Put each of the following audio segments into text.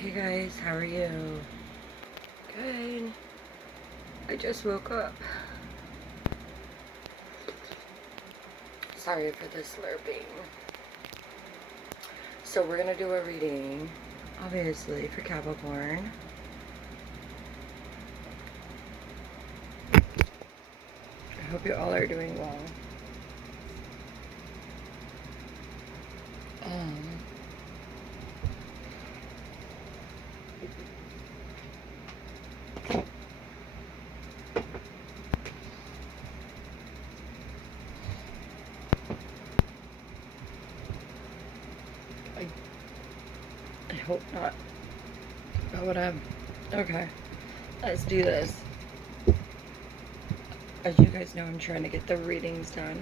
Hey guys, how are you? Good. I just woke up. Sorry for the slurping. So we're gonna do a reading, obviously, for Capricorn. I hope you all are doing well. I hope not. But whatever. Okay, let's do this. As you guys know, I'm trying to get the readings done.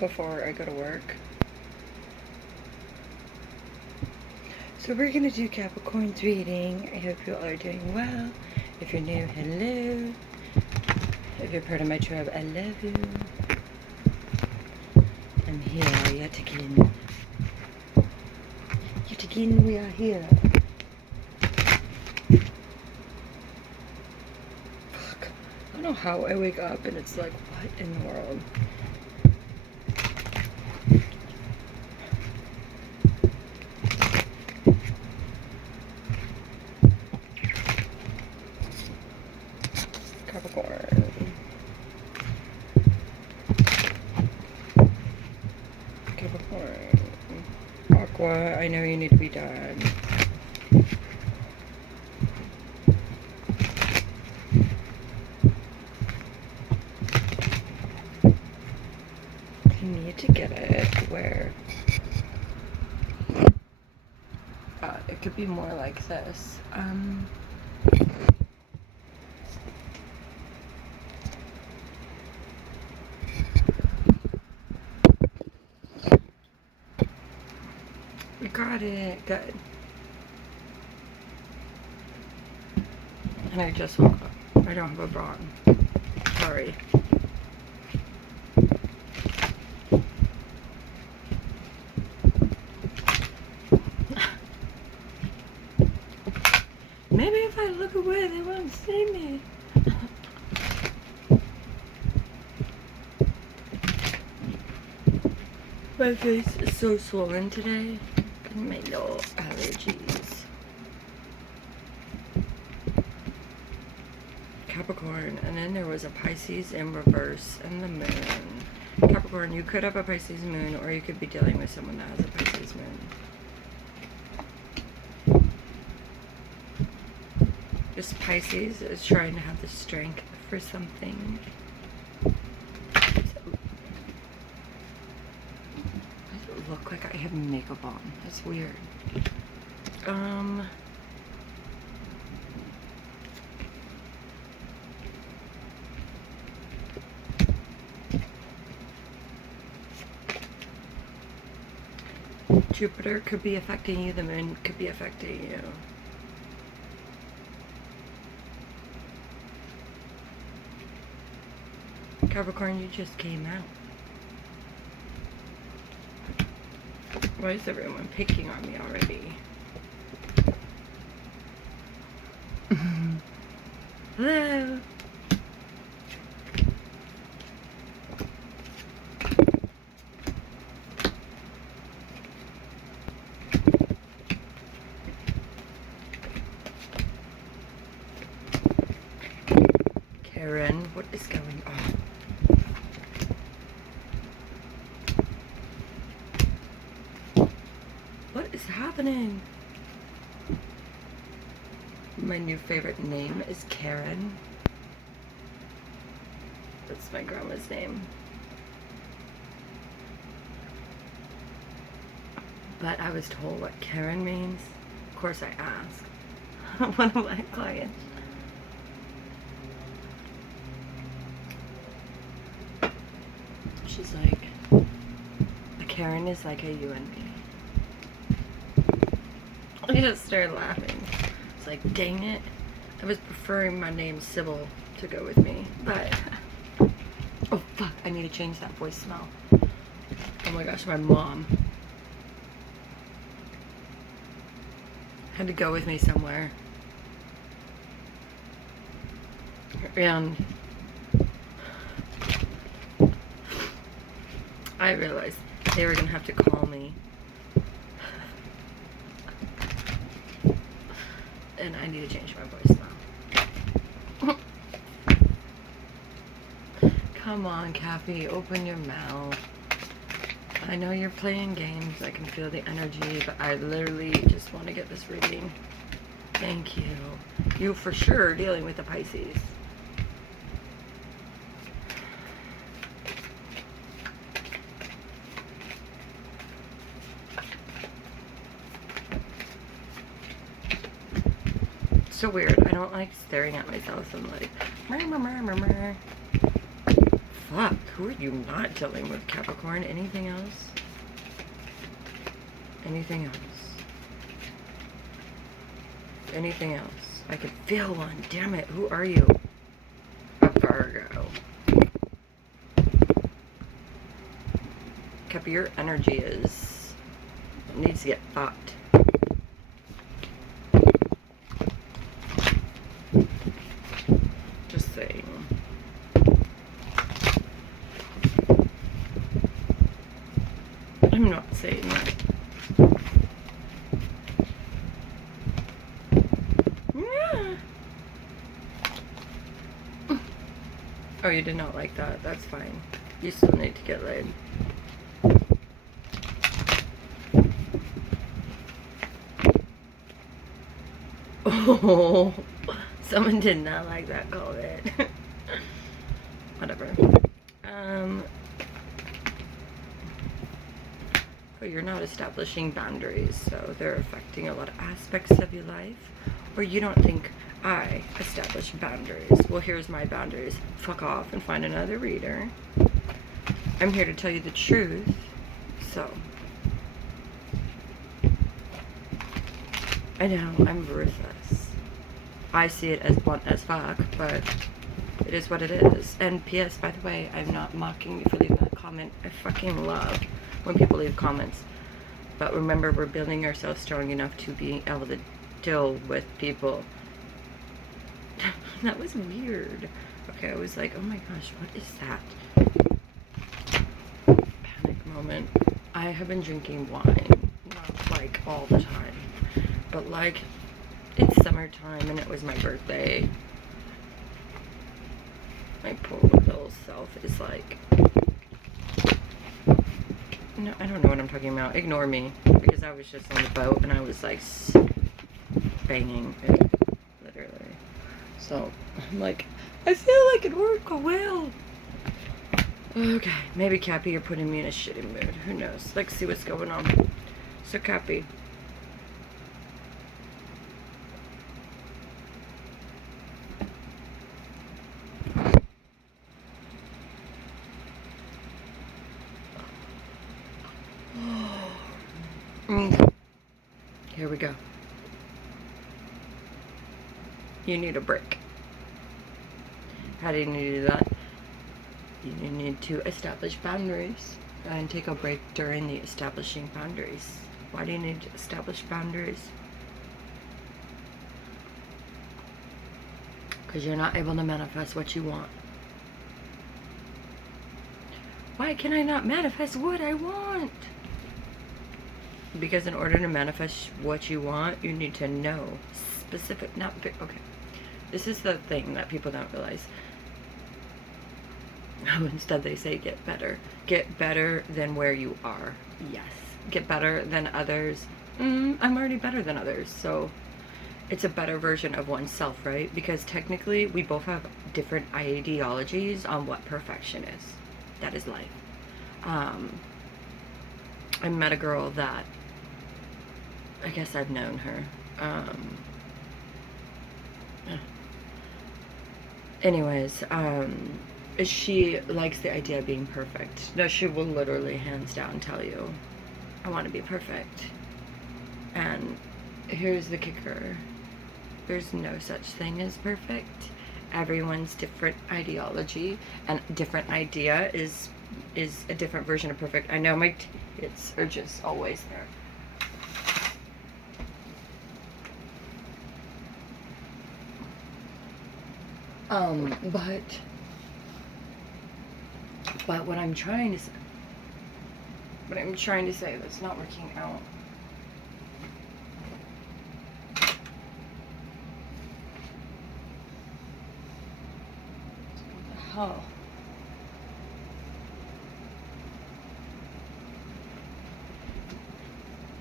Before I go to work. So we're gonna do Capricorn's reading. I hope you all are doing well. If you're new, hello. If you're part of my tribe, I love you. I'm here yet again. Yet again we are here. Fuck. I don't know how I wake up and it's like, what in the world? Capricorn. Capricorn. Aqua, I know you need to be done. You need to get it where it could be more like this. We got it. Good. And I just woke up. I don't have a bra on. Sorry. Maybe if I look away, they won't see me. My face is so swollen today. And my little allergies. Capricorn, and then there was a Pisces in reverse and the moon. Capricorn, you could have a Pisces moon, or you could be dealing with someone that has a Pisces moon. This Pisces is trying to have the strength for something. I don't look like I have makeup on. That's weird. Jupiter could be affecting you, the moon could be affecting you. Capricorn, you just came out. Why is everyone picking on me already? Hello. Karen, what is going on? What is happening? My new favorite name is Karen. That's my grandma's name. But I was told what Karen means. Of course I asked one of my clients. She's like, a Karen is like a you and me. I just started laughing. It's like, dang it. I was preferring my name Sybil to go with me, but oh fuck, I need to change that voice smell. my gosh, my mom had to go with me somewhere. And I realized they were going to have to call me. And I need to change my voice now. Come on, Cappy, open your mouth. I know you're playing games. I can feel the energy, but I literally just want to get this reading. Thank you. You for sure are dealing with the Pisces. So weird. I don't like staring at myself. I'm like, fuck, who are you not dealing with, Capricorn? Anything else? Anything else? Anything else? I could feel one. Damn it. Who are you? A Virgo. Cappy, your energy needs to get fucked. Just saying. I'm not saying that. Yeah. Oh, you did not like that. That's fine. You still need to get laid. Oh, someone did not like that comment. Whatever. But you're not establishing boundaries, so they're affecting a lot of aspects of your life. Or you don't think I establish boundaries. Well, here's my boundaries. Fuck off and find another reader. I'm here to tell you the truth. So, I know, I'm ruthless. I see it as blunt as fuck, but it is what it is. And P.S., by the way, I'm not mocking you for leaving that comment. I fucking love when people leave comments. But remember, we're building ourselves strong enough to be able to deal with people. That was weird. Okay, I was like, oh my gosh, what is that? Panic moment. I have been drinking wine. Not like all the time. But like, it's summertime and it was my birthday. My poor little self is like, no, I don't know what I'm talking about. Ignore me, because I was just on the boat and I was like banging it, literally. So I'm like, I feel like it worked well. Okay, maybe Cappy, you're putting me in a shitty mood. Who knows? Let's see what's going on. So Cappy, here we go. You need a break. How do you need to do that? You need to establish boundaries and take a break during the establishing boundaries. Why do you need to establish boundaries? Because you're not able to manifest what you want. Why can I not manifest what I want? Because in order to manifest what you want, you need to know specific, not big. Okay, this is the thing that people don't realize. Instead they say get better. Get better than where you are. Yes. Get better than others. I'm already better than others. So it's a better version of oneself, right? Because technically we both have different ideologies on what perfection is. That is life. I met a girl that, I guess I've known her. Anyways, she likes the idea of being perfect. No, she will literally hands down tell you, I want to be perfect. And here's the kicker. There's no such thing as perfect. Everyone's different ideology and different idea is is a different version of perfect. I know my tits are just always there. But what I'm trying to say, that's not working out. What the hell?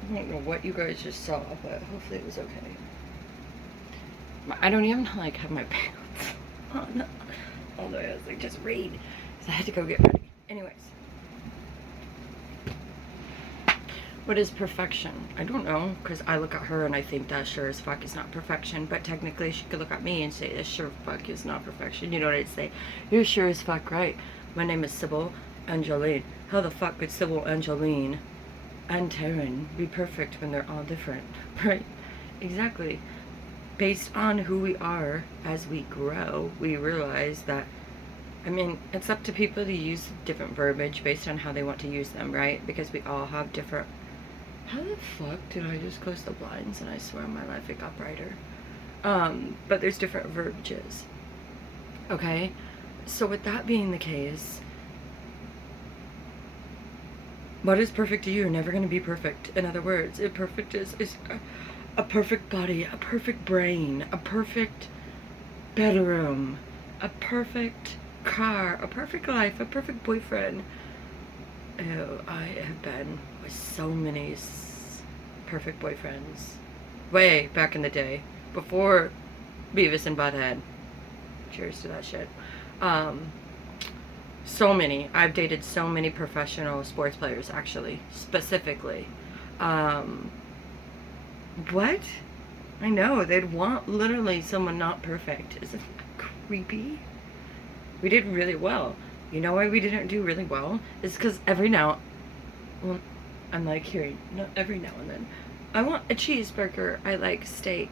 I don't know what you guys just saw, but hopefully it was okay. I don't even like have my pants on. Although I was like, just read. So I had to go get ready. Anyways. What is perfection? I don't know, because I look at her and I think that sure as fuck is not perfection, but technically she could look at me and say that sure fuck is not perfection. You know what I'd say? You're sure as fuck right. My name is Sybil Angeline. How the fuck could Sybil Angeline and Taryn be perfect when they're all different? Right? Exactly. Based on who we are as we grow, we realize that, I mean, it's up to people to use different verbiage based on how they want to use them, right? Because we all have different... How the fuck did I just close the blinds and I swear on my life it got brighter? But there's different verbiages. Okay? So with that being the case, what is perfect to you? Never going to be perfect. In other words, if perfect is a perfect body, a perfect brain, a perfect bedroom, a perfect car, a perfect life, a perfect boyfriend. Oh, I have been with so many perfect boyfriends. Way back in the day. Before Beavis and Butthead. Cheers to that shit. So many. I've dated so many professional sports players, actually. Specifically. What? I know, they'd want literally someone not perfect. Isn't that creepy? We did really well. You know why we didn't do really well? It's because every now... Well, I'm like hearing, not every now and then. I want a cheeseburger. I like steak.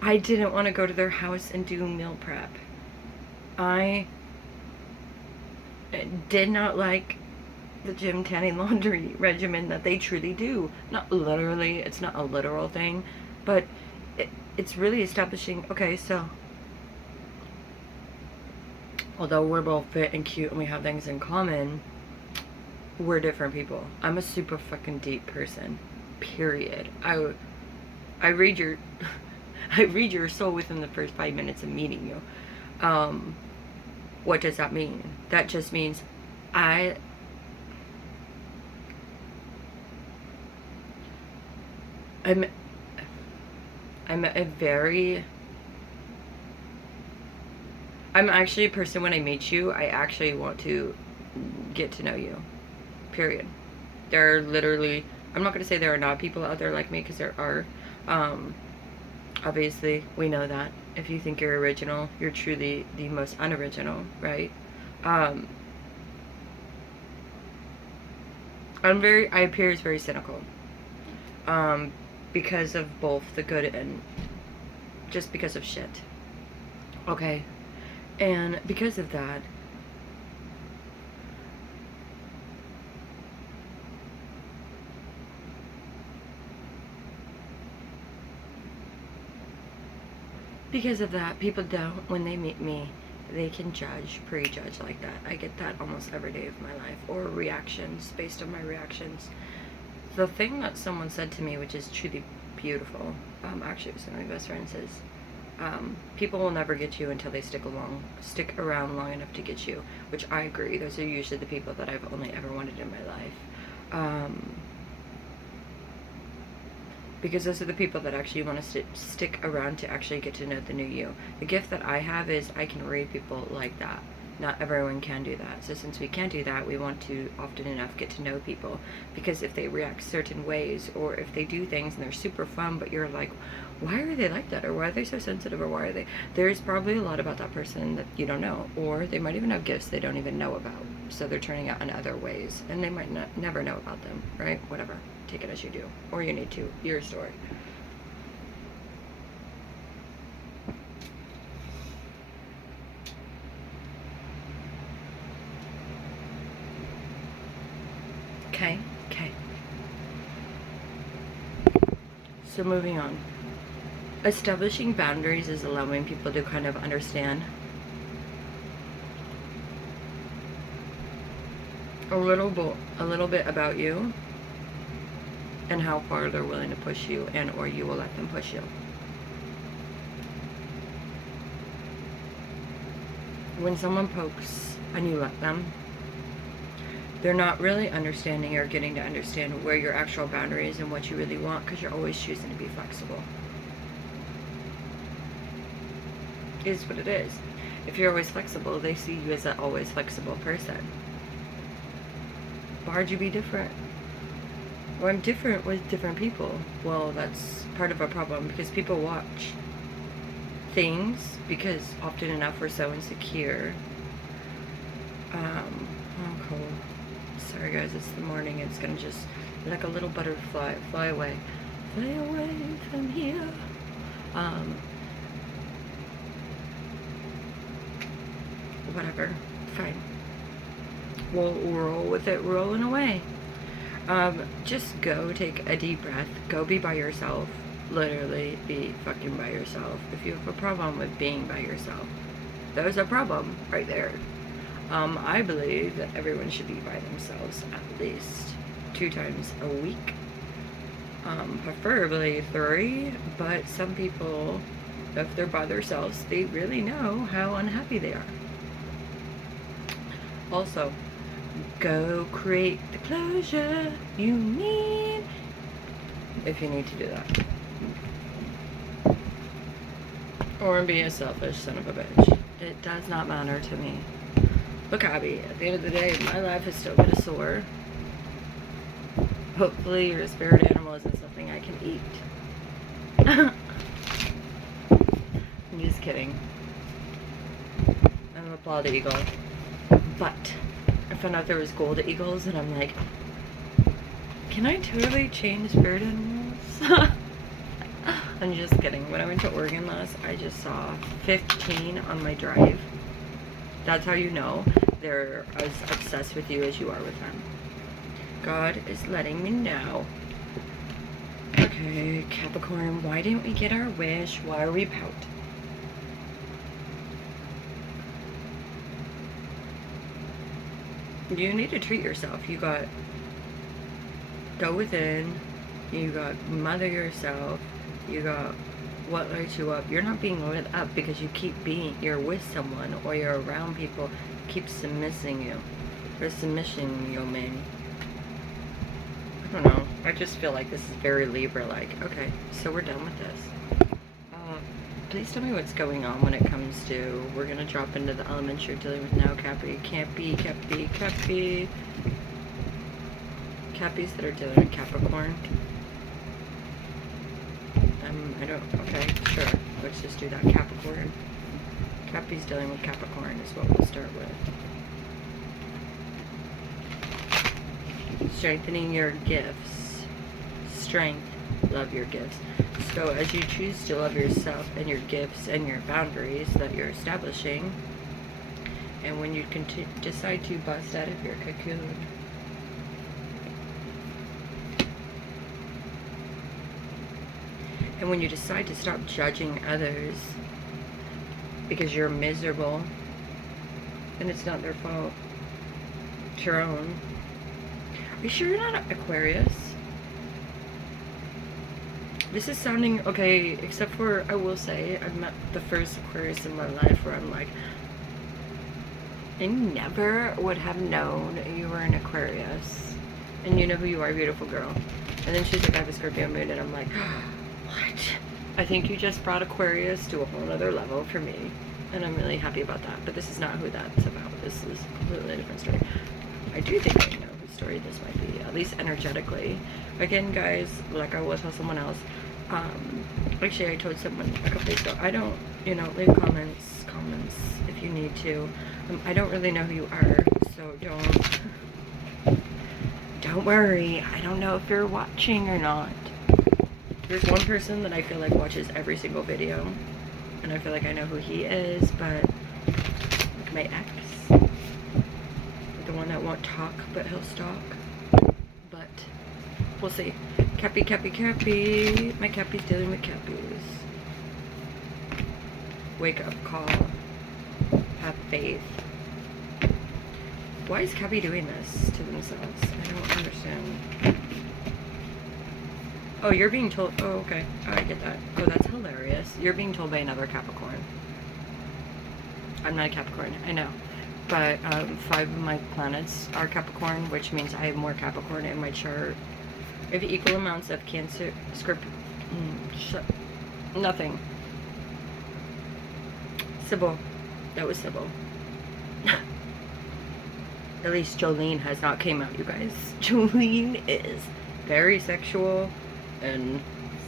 I didn't want to go to their house and do meal prep. I did not like the gym tanning laundry regimen that they truly do. Not literally, it's not a literal thing, but it's really establishing, okay, so although we're both fit and cute and we have things in common, we're different people. I'm a super fucking deep person, period. I read your I read your soul within the first 5 minutes of meeting you. What does that mean? That just means I'm actually a person, when I meet you, I actually want to get to know you. Period. There are literally, I'm not going to say there are not people out there like me, because there are. Obviously, we know that. If you think you're original, you're truly the most unoriginal, right? I appear as very cynical. Because of both the good and just because of shit. Okay? And because of that, people don't, when they meet me, they can prejudge like that. I get that almost every day of my life. Or reactions, based on my reactions. The thing that someone said to me, which is truly beautiful, actually it was one of my best friends, is, people will never get you until they stick around long enough to get you, which I agree. Those are usually the people that I've only ever wanted in my life. Because those are the people that actually want to stick around to actually get to know the new you. The gift that I have is I can read people like that. Not everyone can do that. So since we can't do that, we want to often enough get to know people. Because if they react certain ways, or if they do things and they're super fun, but you're like, why are they like that? Or why are they so sensitive? Or why are they... There's probably a lot about that person that you don't know. Or they might even have gifts they don't even know about. So they're turning out in other ways. And they might never know about them, right? Whatever. Take it as you do. Or you need to. Your story. So moving on. Establishing boundaries is allowing people to kind of understand a little bit about you and how far they're willing to push you, and or you will let them push you. When someone pokes and you let them, they're not really understanding or getting to understand where your actual boundary is and what you really want, because you're always choosing to be flexible. It is what it is. If you're always flexible, they see you as an always flexible person. Why'd you be different? Well, I'm different with different people. Well, that's part of a problem, because people watch things, because often enough we're so insecure. Oh, cool. Sorry guys, it's the morning. It's gonna just, like a little butterfly, fly away from here. Whatever, fine. We'll roll with it, rolling away. Just go take a deep breath. Go be by yourself. Literally be fucking by yourself. If you have a problem with being by yourself, there's a problem right there. I believe that everyone should be by themselves at least 2 times a week. Preferably 3, but some people, if they're by themselves, they really know how unhappy they are. Also, go create the closure you need if you need to do that. Or be a selfish son of a bitch. It does not matter to me. Look, Abby, at the end of the day, my life is still gonna soar. Hopefully your spirit animal isn't something I can eat. I'm just kidding. I'm a bald eagle. But I found out there was gold eagles, and I'm like, can I totally change spirit animals? I'm just kidding. When I went to Oregon last, I just saw 15 on my drive. That's how you know they're as obsessed with you as you are with them. God is letting me know. Okay, Capricorn, why didn't we get our wish? Why are we pout? You need to treat yourself. You got go within, you got mother yourself, you got what lights you up. You're not being lit up because you keep you're with someone or you're around people keep submissing you. Or submission you, man. I don't know. I just feel like this is very Libra-like. Okay, so we're done with this. Please tell me what's going on when it comes to, we're going to drop into the elements you're dealing with now, Cappy. Cappies that are dealing with Capricorn. Okay, sure. Let's just do that. Capricorn. Cappy's dealing with Capricorn is what we'll start with. Strengthening your gifts. Strength. Love your gifts. So as you choose to love yourself and your gifts and your boundaries that you're establishing, and when you decide to bust out of your cocoon, and when you decide to stop judging others because you're miserable, and it's not their fault, it's your own. Are you sure you're not an Aquarius? This is sounding, okay, except for, I will say, I've met the first Aquarius in my life where I'm like, I never would have known you were an Aquarius. And you know who you are, beautiful girl. And then she's like, I have a Scorpio moon, and I'm like, what? I think you just brought Aquarius to a whole other level for me. And I'm really happy about that. But this is not who that's about. This is a completely different story. I do think I know whose story this might be, at least energetically. Again, guys, like I was with someone else, actually I told someone a couple days ago, I don't, leave comments if you need to. I don't really know who you are, so don't worry. I don't know if you're watching or not. There's one person that I feel like watches every single video, and I feel like I know who he is, but like my ex, the one that won't talk but he'll stalk. But we'll see. Cappy, Cappy, Cappy. My Cappy's dealing with Cappies. Wake up call. Have faith. Why is Cappy doing this to themselves? I don't understand. Oh, you're being told. Oh, okay. Oh, I get that. Oh, that's hilarious. You're being told by another Capricorn. I'm not a Capricorn. I know. But 5 of my planets are Capricorn, which means I have more Capricorn in my chart. I have equal amounts of Cancer, nothing. Sybil. That was Sybil. At least Jolene has not came out, you guys. Jolene is very sexual and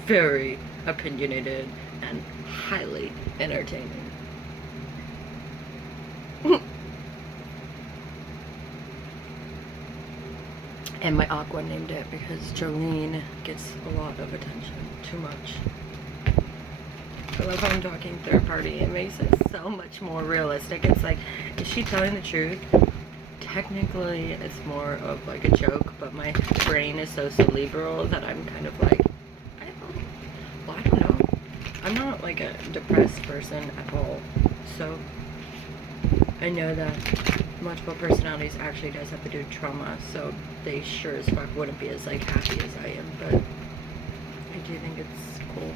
very opinionated and highly entertaining. And my Aqua named it because Jolene gets a lot of attention. Too much. I love how I'm talking third party. It makes it so much more realistic. It's like, is she telling the truth? Technically, it's more of like a joke, but my brain is so cerebral that I'm kind of like, I don't know. I'm not like a depressed person at all. So, I know that multiple personalities actually does have to do trauma, so they sure as fuck wouldn't be as like happy as I am, but I do think it's cool.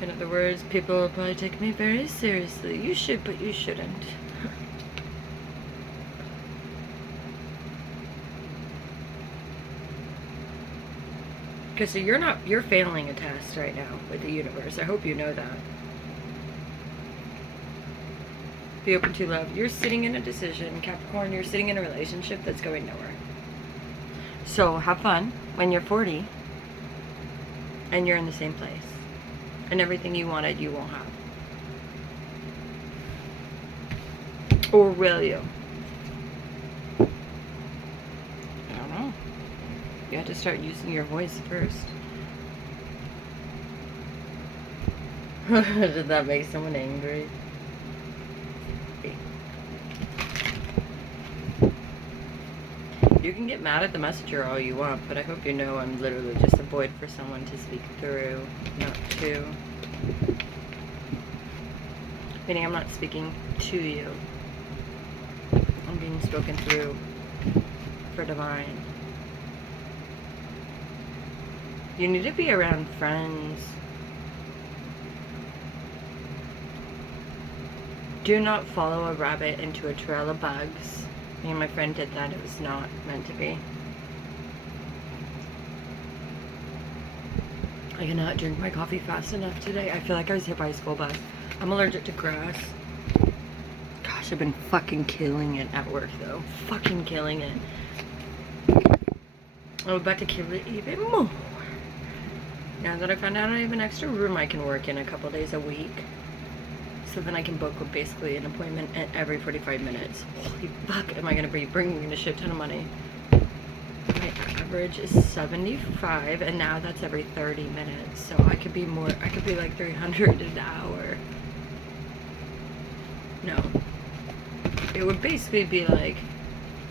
In other words, people will probably take me very seriously. You should, but you shouldn't. Okay, so you're failing a test right now with the universe. I hope you know that. Be open to love. You're sitting in a decision, Capricorn. You're sitting in a relationship that's going nowhere. So have fun when you're 40 and you're in the same place. And everything you wanted, you won't have. Or will you? I don't know. You have to start using your voice first. Did that make someone angry? You can get mad at the messenger all you want, but I hope you know I'm literally just a void for someone to speak through, not to. Meaning I'm not speaking to you. I'm being spoken through for divine. You need to be around friends. Do not follow a rabbit into a trail of bugs. Me and my friend did that. It was not meant to be. I cannot drink my coffee fast enough today. I feel like I was hit by a school bus. I'm allergic to grass. Gosh, I've been fucking killing it at work though. Fucking killing it. I'm about to kill it even more. Now that I found out I have an extra room I can work in a couple days a week. So then I can book basically an appointment at every 45 minutes. Holy fuck, am I going to be bringing in a shit ton of money. My average is 75, and now that's every 30 minutes. So I could be more, I could be like 300 an hour. No. It would basically be like,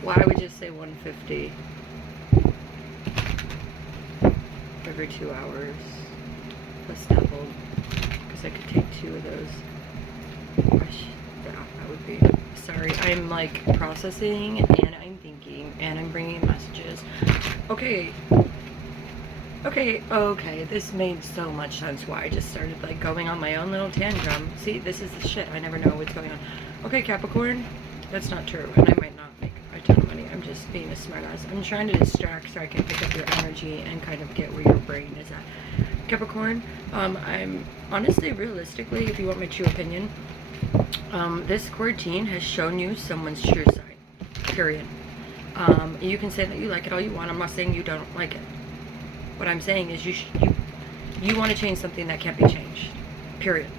why would you say 150 every 2 hours plus doubled? Because I could take 2 of those. That would be. Sorry, I'm like processing and I'm thinking and I'm bringing messages. Okay. This made so much sense why I just started like going on my own little tantrum. See, this is the shit. I never know what's going on. Okay, Capricorn, that's not true, and I might not make a ton of money. I'm just being a smartass. I'm trying to distract so I can pick up your energy and kind of get where your brain is at. Capricorn, I'm honestly, realistically, if you want my true opinion, this quarantine has shown you someone's true side, period. You can say that you like it all you want. I'm not saying you don't like it. What I'm saying is you want to change something that can't be changed, period.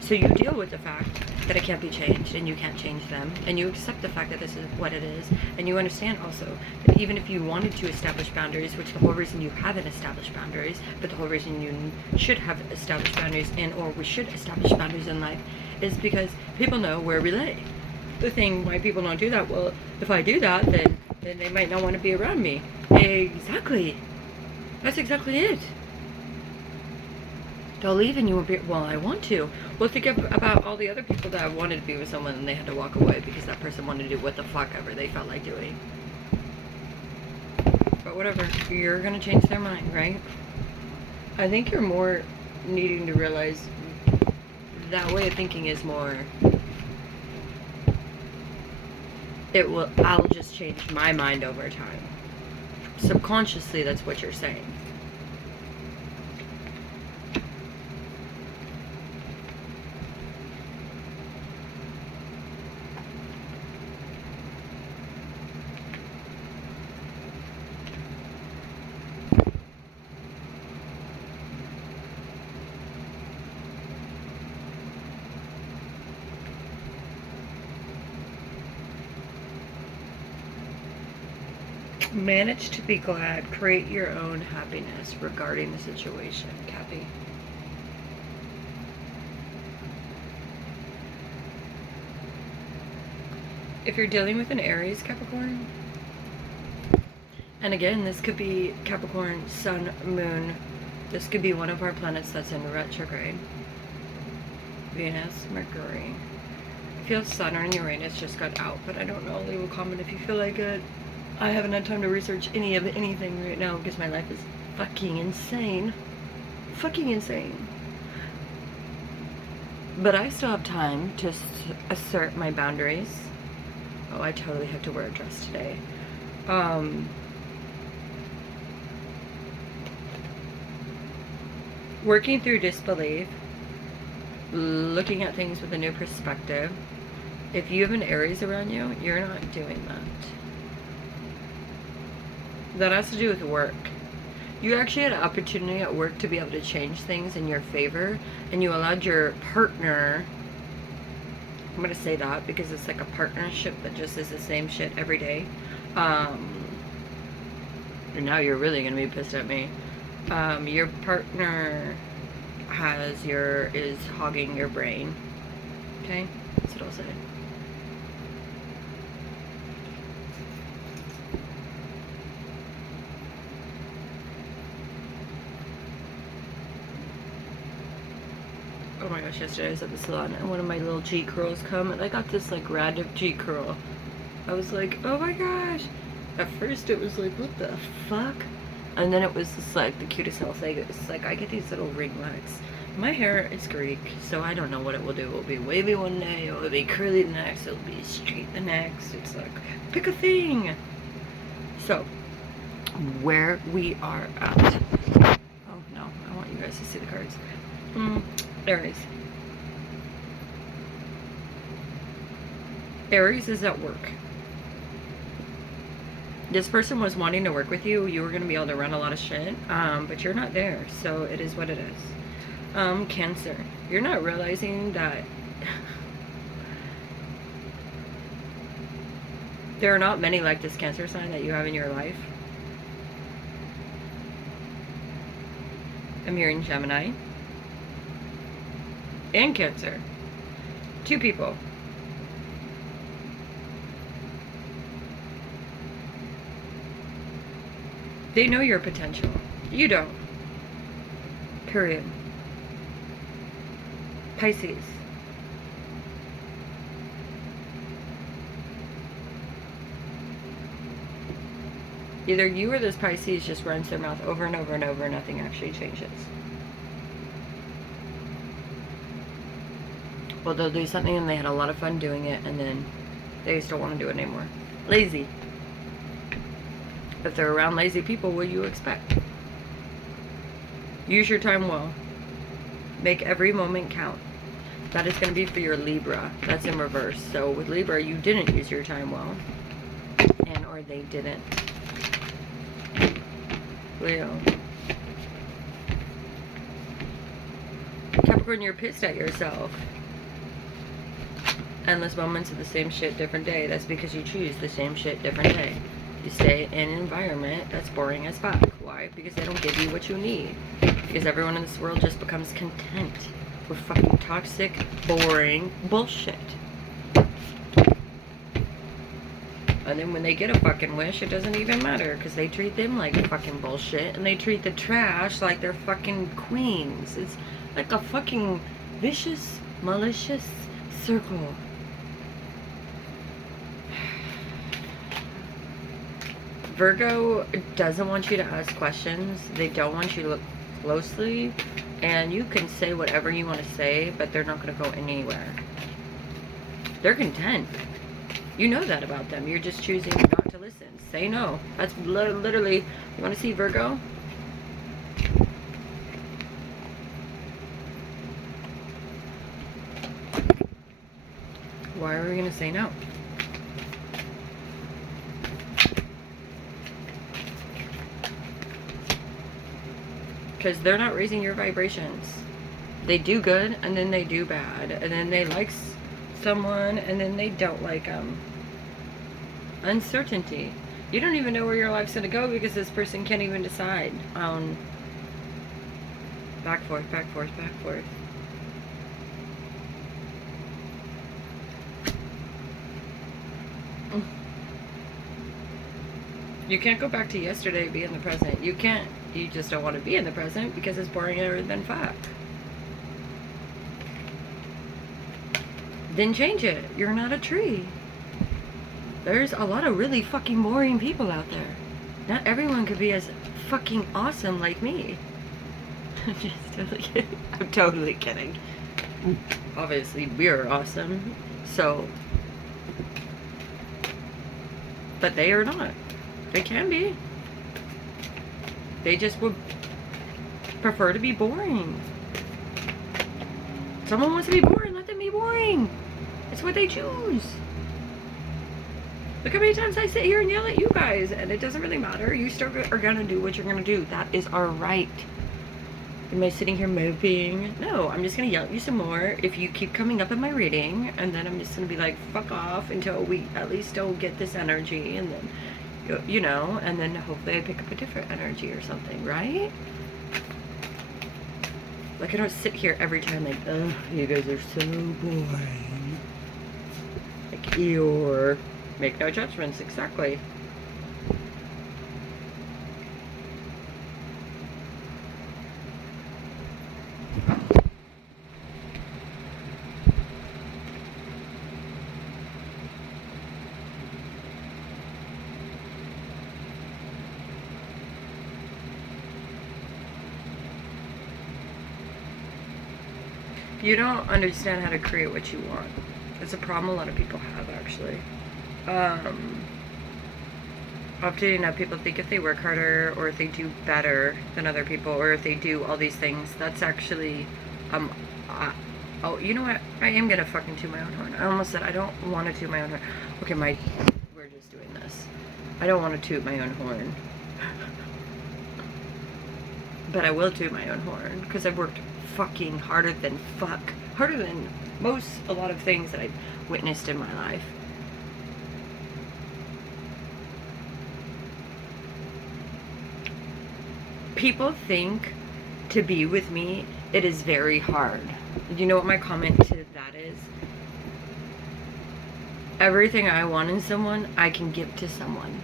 So you deal with the fact that it can't be changed and you can't change them, and you accept the fact that this is what it is, and you understand also that even if you wanted to establish boundaries, which the whole reason you haven't established boundaries, but the whole reason you should have established boundaries or we should establish boundaries in life is because people know where we lay. the thing why people don't do that. Well, if I do that, then they might not want to be around me. Exactly. That's exactly it. They'll leave and you won't be. Well, I want to. Well, think about all the other people that wanted to be with someone and they had to walk away because that person wanted to do what the fuck ever they felt like doing. But whatever, you're gonna change their mind, right? I think you're more needing to realize that way of thinking is more, I'll just change my mind over time. Subconsciously, that's what you're saying. Manage to be glad. Create your own happiness regarding the situation, Cappy. If you're dealing with an Aries, Capricorn, and again, this could be Capricorn, Sun, Moon. This could be one of our planets that's in retrograde. Venus, Mercury. I feel Saturn and Uranus just got out, but I don't know. Leave a comment if you feel like it. I haven't had time to research any of anything right now because my life is fucking insane. Fucking insane. But I still have time to assert my boundaries. Oh, I totally have to wear a dress today. Working through disbelief. Looking at things with a new perspective. If you have an Aries around you, you're not doing that. That has to do with work. You actually had an opportunity at work to be able to change things in your favor, and you allowed your partner, I'm going to say that because it's like a partnership that just is the same shit every day. And now you're really going to be pissed at me. Your partner is hogging your brain. Okay? That's what I'll say. Oh my gosh, yesterday I was at the salon and one of my little G curls come and I got this like random G curl. I was like, oh my gosh. At first it was like, what the fuck? And then it was just like the cutest little thing. It was like, I get these little ringlets. My hair is Greek, so I don't know what it will do. It will be wavy one day, it will be curly the next, it will be straight the next. It's like, pick a thing. So, where we are at. Oh no, I want you guys to see the cards. Aries. Aries is at work. This person was wanting to work with you. You were going to be able to run a lot of shit, but you're not there, so it is what it is. Cancer. You're not realizing that there are not many like this Cancer sign that you have in your life. I'm hearing Gemini and Cancer. Two people. They know your potential. You don't. Period. Pisces. Either you or this Pisces just runs their mouth over and over and over and nothing actually changes. Well, they'll do something and they had a lot of fun doing it and then they just don't want to do it anymore. Lazy. If they're around lazy people, what do you expect? Use your time well. Make every moment count. That is going to be for your Libra. That's in reverse. So with Libra, you didn't use your time well. And or they didn't. Leo. Capricorn, you're pissed at yourself. Endless moments of the same shit, different day. That's because you choose the same shit, different day. You stay in an environment that's boring as fuck. Why? Because they don't give you what you need. Because everyone in this world just becomes content with fucking toxic, boring bullshit. And then when they get a fucking wish, it doesn't even matter because they treat them like fucking bullshit and they treat the trash like they're fucking queens. It's like a fucking vicious, malicious circle. Virgo doesn't want you to ask questions. They don't want you to look closely. And you can say whatever you want to say, but they're not going to go anywhere. They're content. You know that about them. You're just choosing not to listen. Say no. That's literally... You want to see Virgo? Why are we going to say no? Because they're not raising your vibrations. They do good, and then they do bad. And then they like someone, and then they don't like them. Uncertainty. You don't even know where your life's going to go because this person can't even decide on back, forth, back, forth, back, forth. You can't go back to yesterday, be in the present. You can't. You just don't want to be in the present because it's boringer than fuck. Then change it. You're not a tree. There's a lot of really fucking boring people out there. Not everyone could be as fucking awesome like me. I'm just totally kidding. I'm totally kidding. Obviously, we're awesome. So. But they are not. They can be. They just would prefer to be boring. Someone wants to be boring, let them be boring. It's what they choose. Look how many times I sit here and yell at you guys, and it doesn't really matter. You still are gonna do what you're gonna do. That is our right. Am I sitting here moping? No, I'm just gonna yell at you some more if you keep coming up in my reading, and then I'm just gonna be like, fuck off until we at least don't get this energy, and then you know, and then hopefully I pick up a different energy or something, right? Like, I don't sit here every time like, oh, you guys are so boring. Like, you're... Make no judgments, exactly. You don't understand how to create what you want. It's a problem a lot of people have, actually. Often enough, people think if they work harder, or if they do better than other people, or if they do all these things, that's actually, oh, you know what? I am gonna fucking toot my own horn. I almost said I don't want to toot my own horn. Okay, we're just doing this. I don't want to toot my own horn. But I will toot my own horn, because I've worked fucking harder than fuck. Harder than a lot of things that I've witnessed in my life. People think to be with me, it is very hard. You know what my comment to that is? Everything I want in someone, I can give to someone.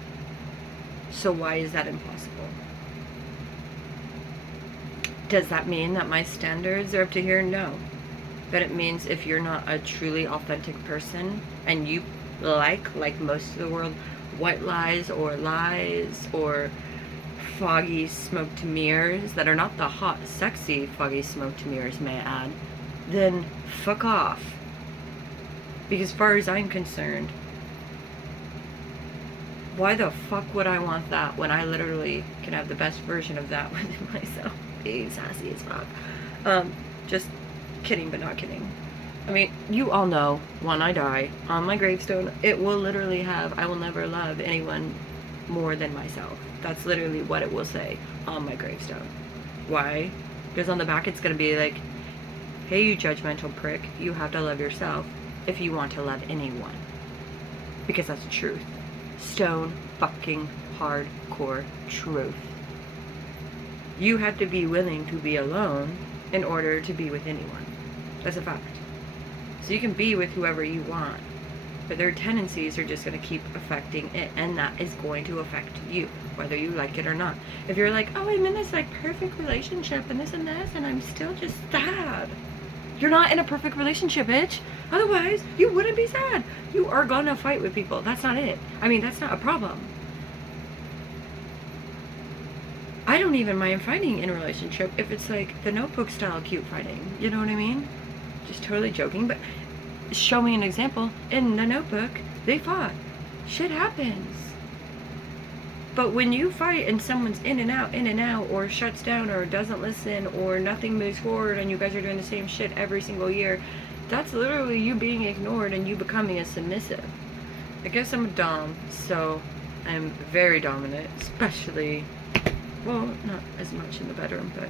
So why is that impossible? Does that mean that my standards are up to here? No. But it means if you're not a truly authentic person and you like most of the world, white lies or foggy smoked mirrors that are not the hot, sexy foggy smoked mirrors, may I add, then fuck off. Because as far as I'm concerned, why the fuck would I want that when I literally can have the best version of that within myself? Being sassy as fuck. Just kidding, but not kidding. I mean, you all know, when I die, on my gravestone, it will literally have, I will never love anyone more than myself. That's literally what it will say on my gravestone. Why? Because on the back it's going to be like, hey, you judgmental prick, you have to love yourself if you want to love anyone. Because that's the truth. Stone fucking hardcore truth. You have to be willing to be alone in order to be with anyone. That's a fact. So you can be with whoever you want. but their tendencies are just going to keep affecting it, and that is going to affect you, whether you like it or not. If you're like, oh, I'm in this like perfect relationship and this, and I'm still just sad. You're not in a perfect relationship, bitch. Otherwise, you wouldn't be sad. You are gonna fight with people. That's not it. I mean, that's not a problem. I don't even mind fighting in a relationship if it's like the Notebook style cute fighting. You know what I mean? Just totally joking, but show me an example. In the Notebook, they fought. Shit happens. But when you fight and someone's in and out, or shuts down, or doesn't listen, or nothing moves forward, and you guys are doing the same shit every single year, that's literally you being ignored and you becoming a submissive. I guess I'm a dom, so I'm very dominant, especially, well, not as much in the bedroom, but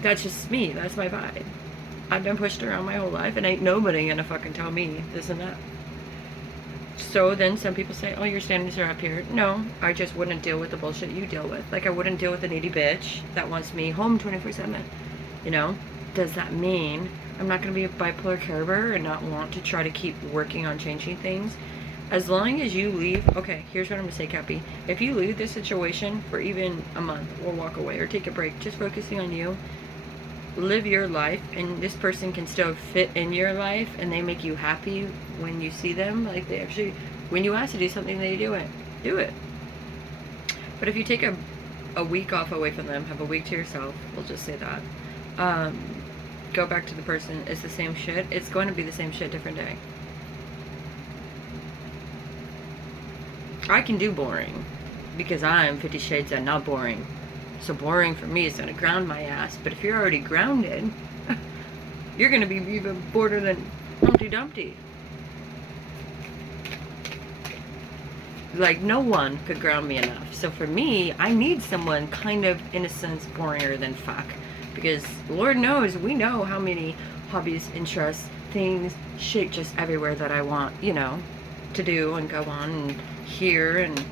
that's just me. That's my vibe. I've been pushed around my whole life, and ain't nobody gonna fucking tell me this and that. So then some people say, oh, your standards are up here. No, I just wouldn't deal with the bullshit you deal with. Like, I wouldn't deal with a needy bitch that wants me home 24/7. You know? Does that mean I'm not going to be a bipolar caregiver and not want to try to keep working on changing things? As long as you leave, okay, here's what I'm going to say, Cappy. If you leave this situation for even a month, or walk away, or take a break, just focusing on you, live your life, and this person can still fit in your life, and they make you happy when you see them. Like, they actually, when you ask to do something, they do it. But if you take a week off away from them, have a week to yourself, we'll just say that, go back to the person, it's the same shit. It's going to be the same shit, different day. I can do boring because I'm 50 Shades and not boring. So boring for me is going to ground my ass. But if you're already grounded, you're going to be even border than Humpty Dumpty. Like, no one could ground me enough. So for me, I need someone kind of, in a sense, boringer than fuck. Because Lord knows, we know how many hobbies, interests, things, shit just everywhere that I want, you know, to do and go on and hear, and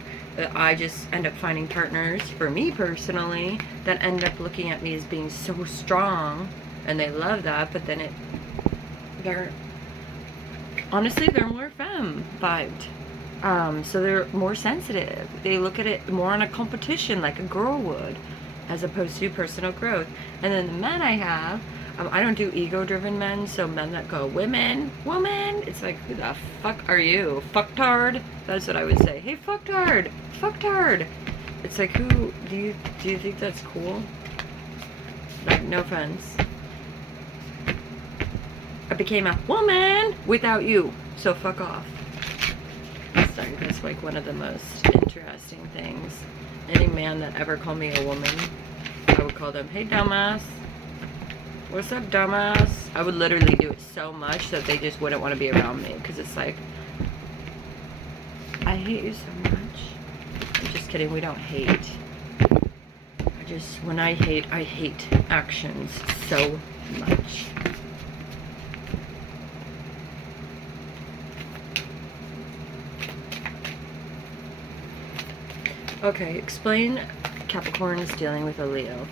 I just end up finding partners, for me personally, that end up looking at me as being so strong, and they love that, but then they're more femme vibed. So they're more sensitive. They look at it more on a competition, like a girl would, as opposed to personal growth. And then the men I have, I don't do ego-driven men, so men that go, woman, it's like, who the fuck are you? Fucktard? That's what I would say. Hey, fucktard. It's like, who, do you think that's cool? Like, no offense. I became a woman without you, so fuck off. So that's like one of the most interesting things. Any man that ever called me a woman, I would call them, hey, dumbass. What's up, dumbass? I would literally do it so much that they just wouldn't want to be around me, because it's like, I hate you so much. I'm just kidding, we don't hate. When I hate actions so much. Okay, explain Capricorn's dealing with a Leo.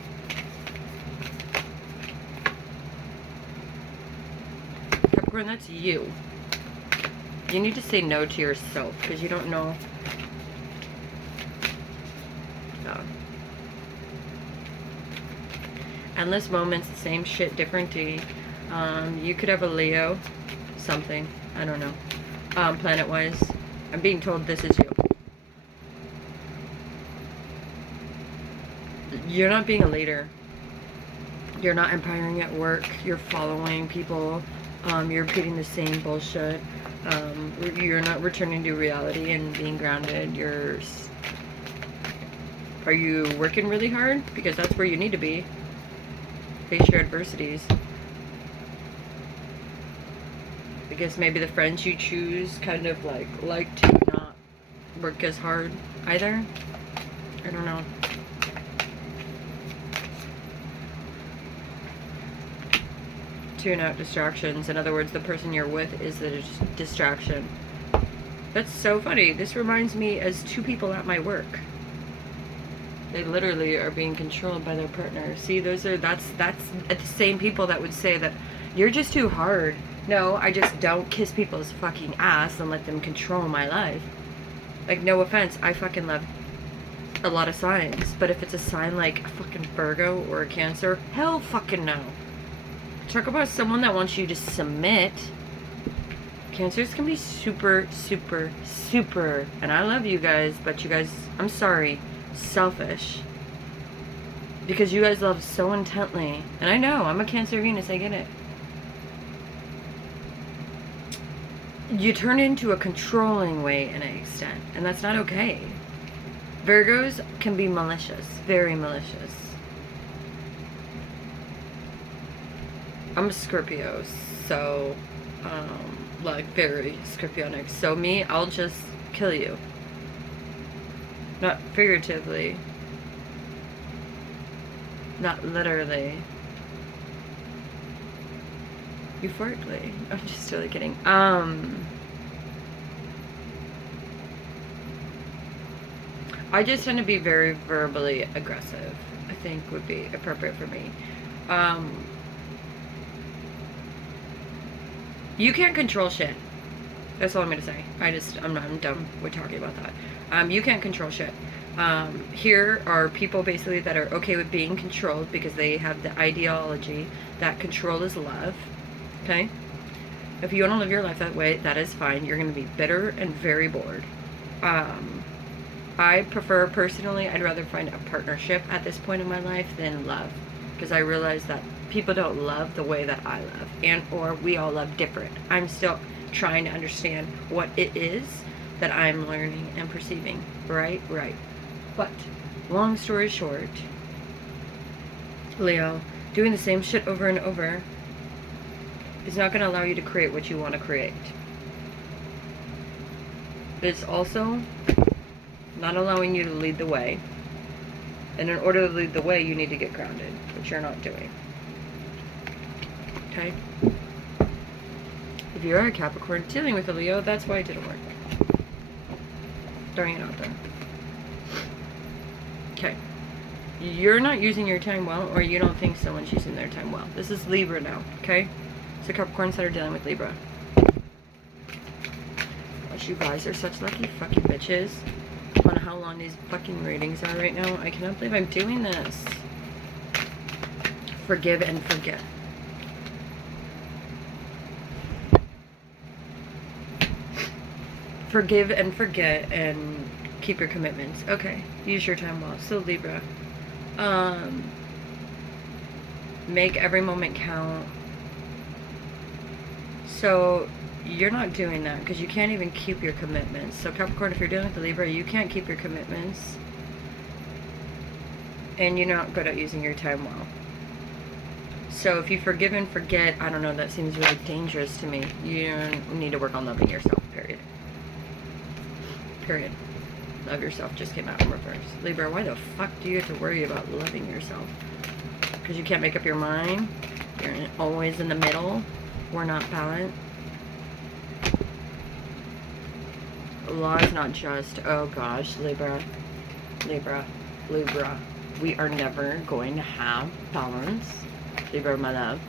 Capricorn, that's you. You need to say no to yourself, because you don't know. Endless moments, the same shit, different day. You could have a Leo, something, I don't know. Planet-wise, I'm being told this is you. You're not being a leader. You're not empowering at work. You're following people. You're repeating the same bullshit. You're not returning to reality and being grounded. Are you working really hard? Because that's where you need to be. Face your adversities. Because maybe the friends you choose kind of like to not work as hard either. I don't know. Tune out distractions. In other words, the person you're with is the distraction. That's so funny. This reminds me as two people at my work. They literally are being controlled by their partner. See, that's the same people that would say that you're just too hard. No, I just don't kiss people's fucking ass and let them control my life. Like, no offense, I fucking love a lot of signs. But if it's a sign like a fucking Virgo or a Cancer, hell fucking no. Talk about someone that wants you to submit. Cancers can be super, super, super, and I love you guys, but you guys, I'm sorry, selfish. Because you guys love so intently. And I know, I'm a Cancer Venus, I get it. You turn into a controlling way in an extent, and that's not okay. Virgos can be malicious, very malicious. I'm a Scorpio, so, like, very Scorpionic. So me, I'll just kill you. Not figuratively. Not literally. Euphorically. I'm just totally kidding. I just tend to be very verbally aggressive, I think would be appropriate for me. You can't control shit. That's all I'm gonna say. I'm done with talking about that. You can't control shit. Here are people basically that are okay with being controlled because they have the ideology that control is love. Okay? If you want to live your life that way, that is fine. You're going to be bitter and very bored. I prefer, personally, I'd rather find a partnership at this point in my life than love. Because I realize that people don't love the way that I love. And or we all love different. I'm still trying to understand what it is that I'm learning and perceiving. Right? But, long story short, Leo, doing the same shit over and over is not going to allow you to create what you want to create. It's also not allowing you to lead the way. And in order to lead the way, you need to get grounded, which you're not doing. Okay? If you're a Capricorn dealing with a Leo, that's why it didn't work. Throwing it out there. Okay. You're not using your time well, or you don't think someone's using their time well. This is Libra now, okay? So Capricorns that are dealing with Libra. Gosh, you guys are such lucky fucking bitches. I don't know how long these fucking readings are right now. I cannot believe I'm doing this. Forgive and forget. Forgive and forget and keep your commitments. Okay. Use your time well. So Libra. Make every moment count. So you're not doing that because you can't even keep your commitments. So Capricorn, if you're dealing with the Libra, you can't keep your commitments. And you're not good at using your time well. So if you forgive and forget, I don't know, that seems really dangerous to me. You need to work on loving yourself, period. Period. Love yourself just came out in reverse. Libra, why the fuck do you have to worry about loving yourself? Because you can't make up your mind. You're always in the middle. We're not balanced. Law is not just, oh gosh, Libra. We are never going to have balance. Libra, my love.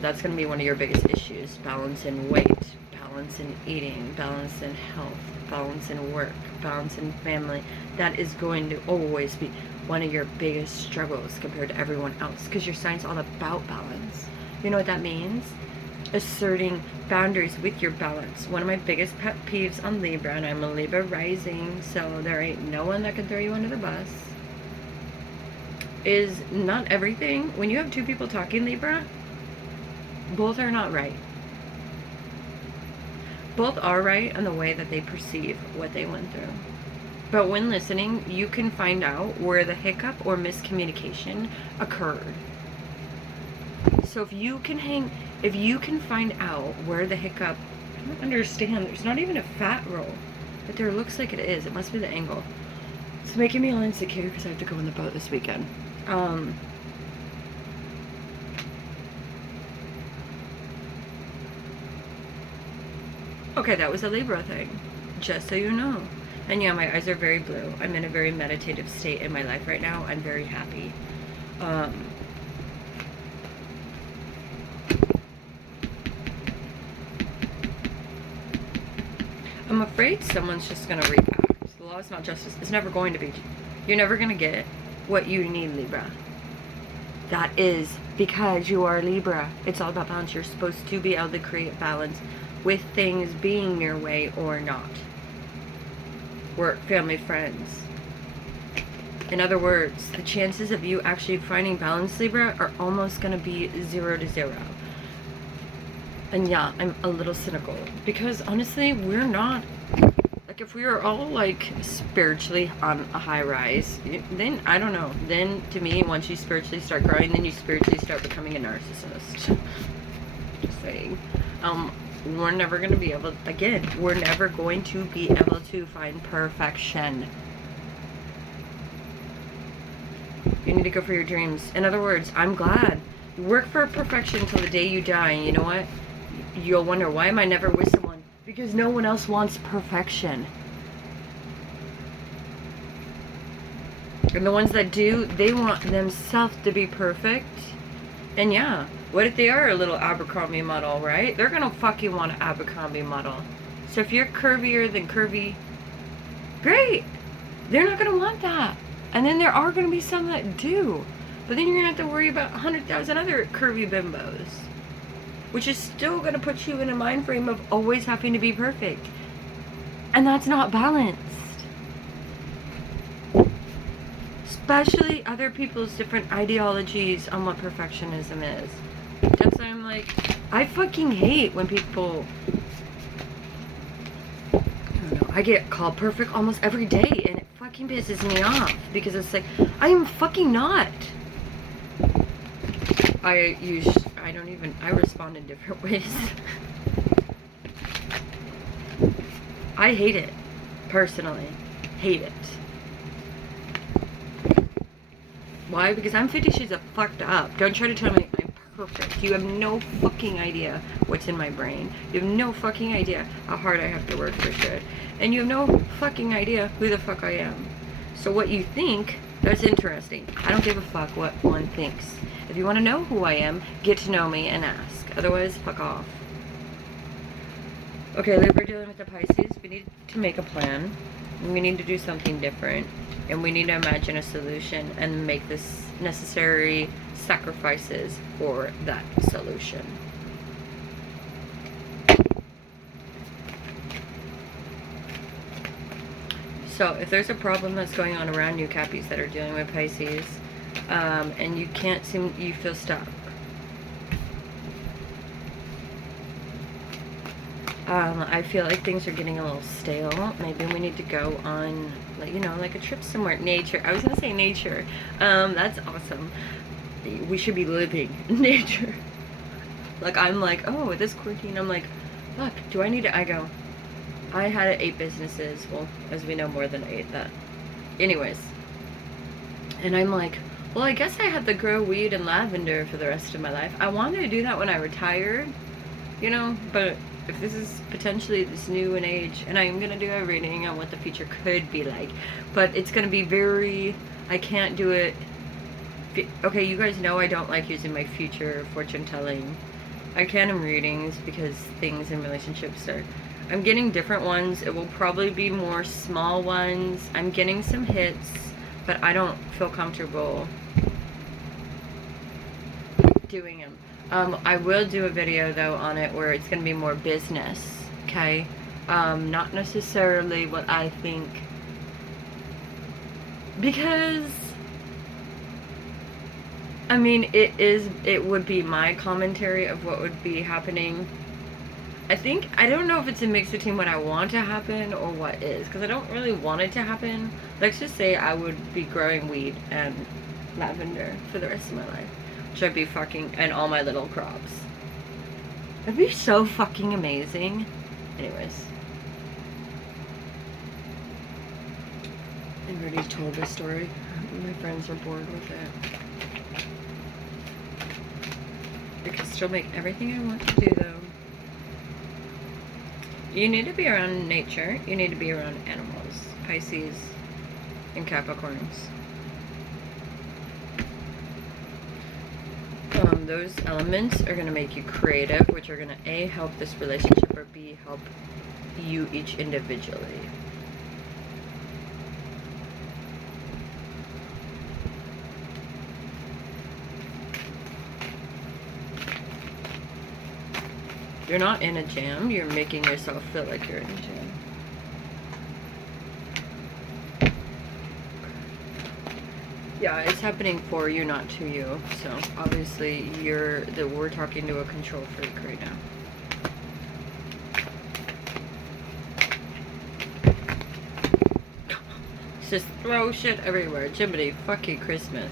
That's going to be one of your biggest issues. Balance in weight, balance in eating, balance in health, balance in work, balance in family. That is going to always be one of your biggest struggles compared to everyone else, because your sign's all about balance. You know what that means? Asserting boundaries with your balance. One of my biggest pet peeves on Libra, and I'm a Libra rising, so there ain't no one that can throw you under the bus, is not everything. When you have two people talking, Libra, both are not right. Both are right in the way that they perceive what they went through. But when listening, you can find out where the hiccup or miscommunication occurred. So if you can find out where the hiccup, I don't understand, there's not even a fat roll, but there looks like it is. It must be the angle. It's making me all insecure because I have to go on the boat this weekend. Okay, that was a Libra thing, just so you know. And yeah, my eyes are very blue. I'm in a very meditative state in my life right now. I'm very happy. I'm afraid someone's just going to react. The law is not justice. It's never going to be. You're never going to get what you need, Libra. That is because you are Libra. It's all about balance. You're supposed to be able to create balance with things being your way or not. Work, family, friends. In other words, the chances of you actually finding balance, Libra, are almost going to be 0 to 0. And yeah, I'm a little cynical. Because honestly, we're not... Like, if we were all, like, spiritually on a high rise, then, I don't know. Then, to me, once you spiritually start growing, then you spiritually start becoming a narcissist. Just saying. We're never going to be able... Again, we're never going to be able to find perfection. You need to go for your dreams. In other words, I'm glad. You work for perfection until the day you die, and you know what? You'll wonder, why am I never with someone? Because no one else wants perfection. And the ones that do, they want themselves to be perfect. And yeah, what if they are a little Abercrombie model, right? They're gonna fucking want an Abercrombie model. So if you're curvier than curvy, great. They're not gonna want that. And then there are gonna be some that do. But then you're gonna have to worry about 100,000 other curvy bimbos. Which is still going to put you in a mind frame of always having to be perfect. And that's not balanced. Especially other people's different ideologies on what perfectionism is. That's why I'm like, I fucking hate when people... I don't know, I get called perfect almost every day, and it fucking pisses me off. Because it's like, I am fucking not. I respond in different ways. I hate it. Personally. Hate it. Why? Because I'm 50 shades of fucked up. Don't try to tell me I'm perfect. You have no fucking idea what's in my brain. You have no fucking idea how hard I have to work for shit. And you have no fucking idea who the fuck I am. So what you think, that's interesting. I don't give a fuck what one thinks. If you want to know who I am, get to know me and ask. Otherwise, fuck off. Okay, Libra, dealing with the Pisces, we need to make a plan. We need to do something different. And we need to imagine a solution and make this necessary sacrifices for that solution. So, if there's a problem that's going on around you, Cappies, that are dealing with Pisces, and you can't seem, you feel stuck. I feel like things are getting a little stale. Maybe we need to go on, like, you know, like a trip somewhere. Nature. I was going to say nature. That's awesome. We should be living nature. Like, I'm like, oh, with this quarantine, I'm like, fuck, do I need to, I go, I had 8 businesses. Well, as we know, more than 8 that. Anyways. And I'm like, well, I guess I have to grow weed and lavender for the rest of my life. I wanted to do that when I retired, you know, but if this is potentially this new and age, and I am going to do a reading on what the future could be like, but it's going to be very, I can't do it. Okay, you guys know I don't like using my future fortune telling. I can in readings because things in relationships are, I'm getting different ones. It will probably be more small ones. I'm getting some hits, but I don't feel comfortable doing them. I will do a video though on it where it's going to be more business, okay? Not necessarily what I think, because I mean, it would be my commentary of what would be happening. I don't know if it's a mix between what I want to happen or what is, because I don't really want it to happen. Let's just say I would be growing weed and lavender for the rest of my life, which I'd be fucking, and all my little crops. It'd be so fucking amazing. Anyways. I already told this story. My friends are bored with it. I can still make everything I want to do though. You need to be around nature. You need to be around animals. Pisces and Capricorns. Those elements are going to make you creative, which are going to A, help this relationship, or B, help you each individually. You're not in a jam, you're making yourself feel like you're in a jam. Yeah, it's happening for you, not to you. So obviously we're talking to a control freak right now. Just throw shit everywhere. Jiminy fucking Christmas.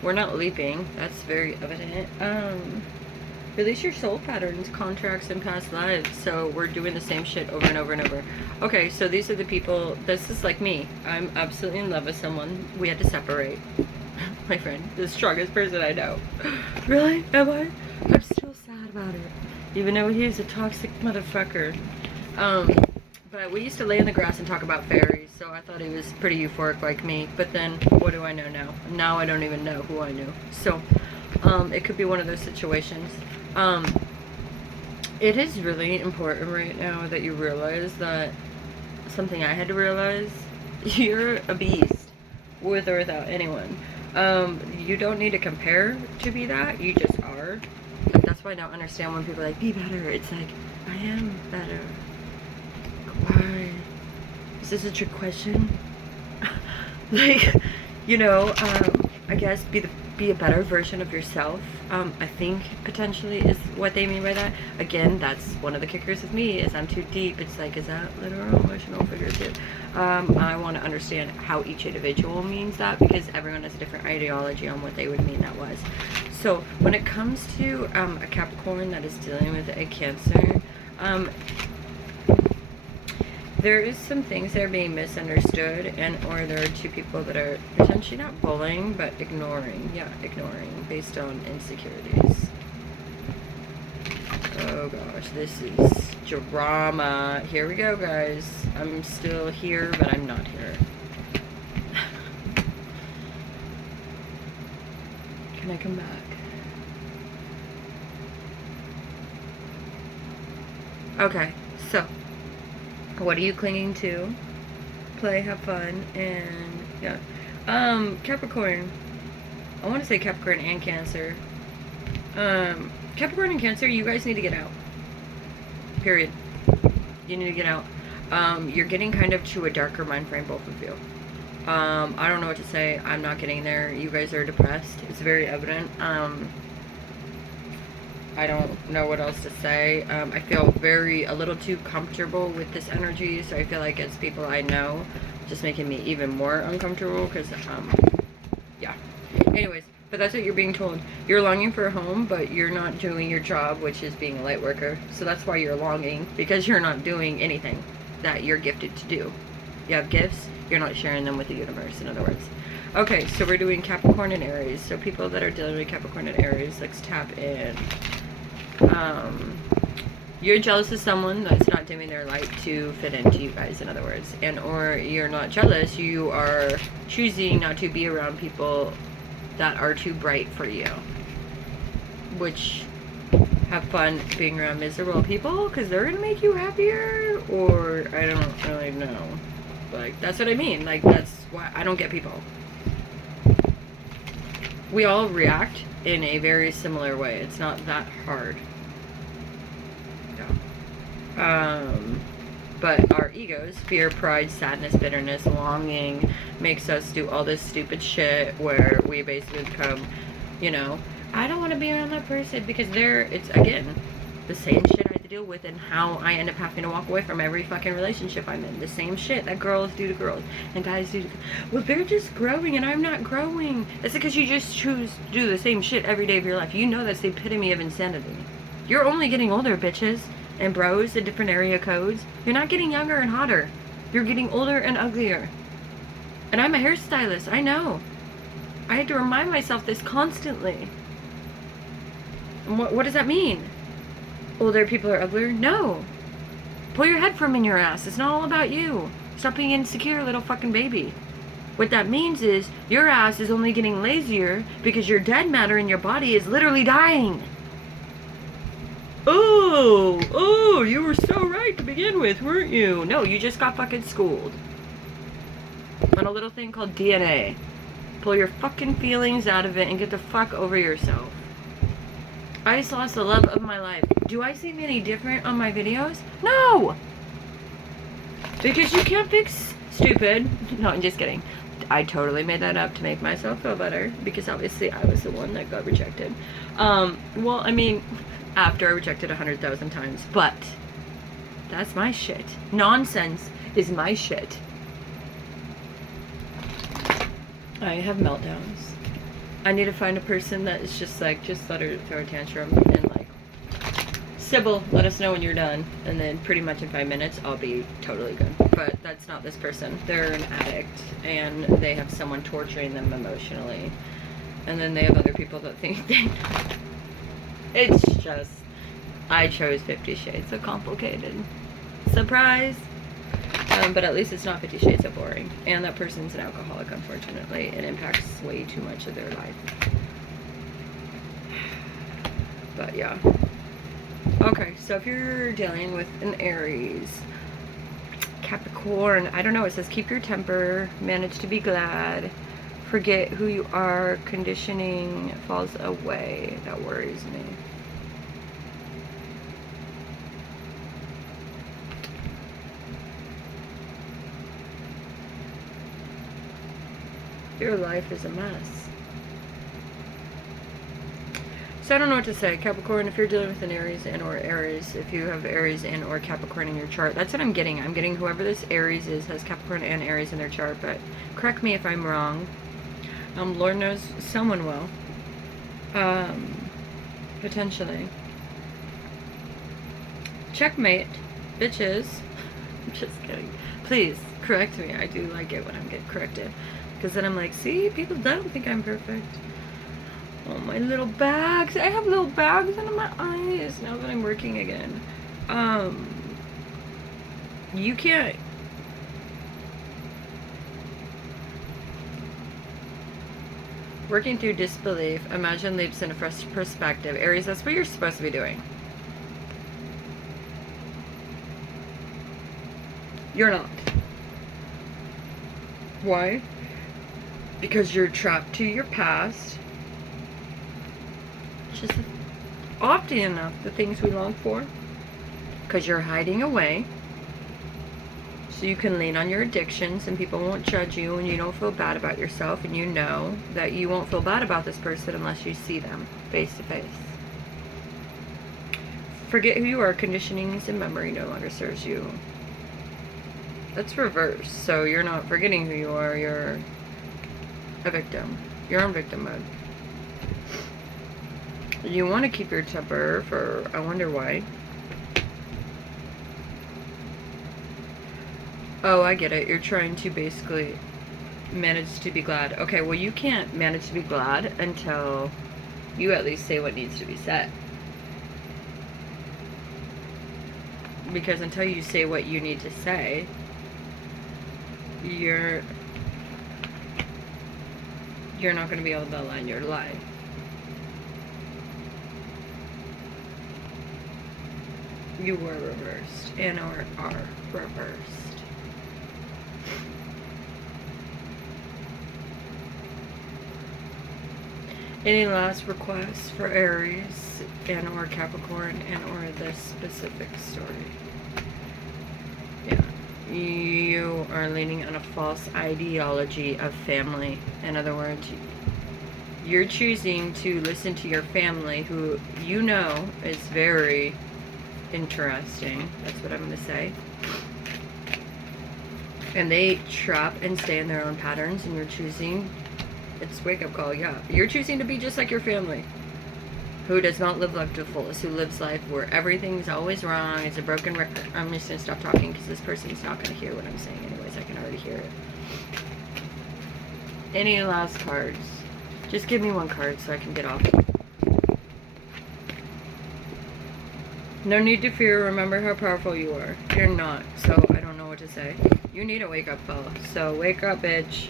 We're not leaping. That's very evident. Release your soul patterns, contracts, and past lives. So we're doing the same shit over and over and over. Okay, so these are the people. This is like me. I'm absolutely in love with someone. We had to separate. My friend, the strongest person I know. Really? Am I? I'm still sad about it. Even though he was a toxic motherfucker. But we used to lay in the grass and talk about fairies, so I thought he was pretty euphoric like me. But then, what do I know now? Now I don't even know who I knew. So, it could be one of those situations. It is really important right now that you realize that something I had to realize. You're a beast, with or without anyone. You don't need to compare to be that. You just are. Like, that's why I don't understand when people are like, be better. It's like, I am better. Why? Is this a trick question? Like, you know, I guess be a better version of yourself. I think potentially is what they mean by that. Again, that's one of the kickers with me is I'm too deep. It's like, is that literal, emotional, figurative? I want to understand how each individual means that, because everyone has a different ideology on what they would mean that was. So when it comes to a Capricorn that is dealing with a Cancer, there is some things that are being misunderstood, and or there are two people that are potentially not bullying, but ignoring. Yeah, ignoring based on insecurities. Oh gosh, this is drama. Here we go, guys. I'm still here, but I'm not here. Can I come back? Okay, so what are you clinging to? Play, have fun, and yeah. Capricorn. I want to say Capricorn and Cancer. Capricorn and Cancer, you guys need to get out. Period. You need to get out. You're getting kind of to a darker mind frame, both of you. I don't know what to say. I'm not getting there. You guys are depressed. It's very evident. I don't know what else to say. I feel a little too comfortable with this energy, so I feel like it's people I know just making me even more uncomfortable, because, yeah. Anyways, but that's what you're being told. You're longing for a home, but you're not doing your job, which is being a light worker. So that's why you're longing, because you're not doing anything that you're gifted to do. You have gifts, you're not sharing them with the universe, in other words. Okay, so we're doing Capricorn and Aries. So people that are dealing with Capricorn and Aries, let's tap in. You're jealous of someone that's not dimming their light to fit into you guys, in other words. And or you're not jealous, you are choosing not to be around people that are too bright for you. Which, have fun being around miserable people, because they're going to make you happier, or I don't really know. Like, that's what I mean. Like, that's why I don't get people. We all react in a very similar way. It's not that hard. But our egos, fear, pride, sadness, bitterness, longing, makes us do all this stupid shit where we basically become, you know, I don't want to be around that person, because it's, again, the same shit I have to deal with, and how I end up having to walk away from every fucking relationship I'm in. The same shit that girls do to girls and guys do to, well, they're just growing and I'm not growing. That's because you just choose to do the same shit every day of your life. You know that's the epitome of insanity. You're only getting older, bitches and bros, the different area codes. You're not getting younger and hotter. You're getting older and uglier. And I'm a hairstylist, I know. I had to remind myself this constantly. And what does that mean? Older people are uglier? No. Pull your head from in your ass. It's not all about you. Stop being insecure, little fucking baby. What that means is your ass is only getting lazier because your dead matter in your body is literally dying. Ooh. oh, you were so right to begin with, weren't you? No, you just got fucking schooled. On a little thing called DNA. Pull your fucking feelings out of it and get the fuck over yourself. I just lost the love of my life. Do I seem any different on my videos? No! Because you can't fix stupid. No, I'm just kidding. I totally made that up to make myself feel better. Because obviously I was the one that got rejected. Well, I mean, after I rejected 100,000 times. But that's my shit. Nonsense is my shit. I have meltdowns. I need to find a person that is just like, just let her throw a tantrum and like, Sybil, let us know when you're done. And then pretty much in 5 minutes, I'll be totally good. But that's not this person. They're an addict and they have someone torturing them emotionally. And then they have other people that think they know. It's just, I chose 50 Shades of Complicated. Surprise! But at least it's not 50 Shades of Boring. And that person's an alcoholic, unfortunately. It impacts way too much of their life. But yeah. Okay, so if you're dealing with an Aries, Capricorn, I don't know, it says keep your temper, manage to be glad, forget who you are, conditioning falls away. That worries me. Your life is a mess. So I don't know what to say. Capricorn, if you're dealing with an Aries and or Aries, if you have Aries and or Capricorn in your chart, that's what I'm getting. I'm getting whoever this Aries is has Capricorn and Aries in their chart, but correct me if I'm wrong. Lord knows someone will. Potentially. Checkmate, bitches. I'm just kidding. Please, correct me. I do like it when I'm getting corrected. Because then I'm like, see, people don't think I'm perfect. Oh, my little bags. I have little bags under my eyes now that I'm working again. You can't... Working through disbelief, imagine leaps in a fresh perspective. Aries, that's what you're supposed to be doing. You're not. Why? Because you're trapped to your past. Just often enough, the things we long for. Because you're hiding away. So you can lean on your addictions and people won't judge you and you don't feel bad about yourself. And you know that you won't feel bad about this person unless you see them face to face. Forget who you are. Conditionings and memory no longer serves you. That's reverse. So you're not forgetting who you are. You're a victim. You're in victim mode. You want to keep your temper for, I wonder why. Oh, I get it. You're trying to basically manage to be glad. Okay, well, you can't manage to be glad until you at least say what needs to be said. Because until you say what you need to say, you're not going to be able to align your life. You were reversed and are reversed. Any last requests for Aries and or Capricorn and or this specific story? Yeah. You are leaning on a false ideology of family. In other words, you're choosing to listen to your family, who you know is very interesting. That's what I'm going to say. And they trap and stay in their own patterns, and you're choosing, it's wake up call, yeah. You're choosing to be just like your family, who does not live life to the fullest, who lives life where everything's always wrong, it's a broken record. I'm just going to stop talking because this person's not going to hear what I'm saying anyways. I can already hear it. Any last cards? Just give me one card so I can get off. No need to fear. Remember how powerful you are. You're not, so I don't know what to say. You need a wake-up call. So wake up, bitch.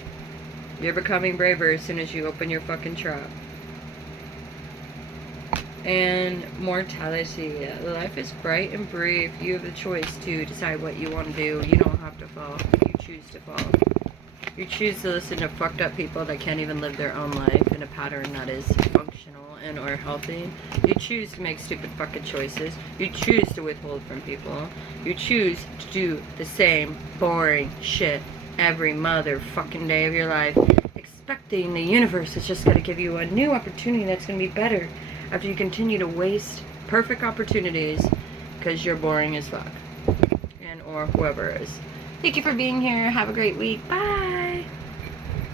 You're becoming braver as soon as you open your fucking trap. And mortality. Life is bright and brief. You have the choice to decide what you want to do. You don't have to fall. You choose to fall. You choose to listen to fucked up people that can't even live their own life in a pattern that is functional and or healthy. You choose to make stupid fucking choices. You choose to withhold from people. You choose to do the same boring shit every motherfucking day of your life, expecting the universe is just going to give you a new opportunity that's going to be better after you continue to waste perfect opportunities because you're boring as fuck. And or whoever is. Thank you for being here. Have a great week. Bye.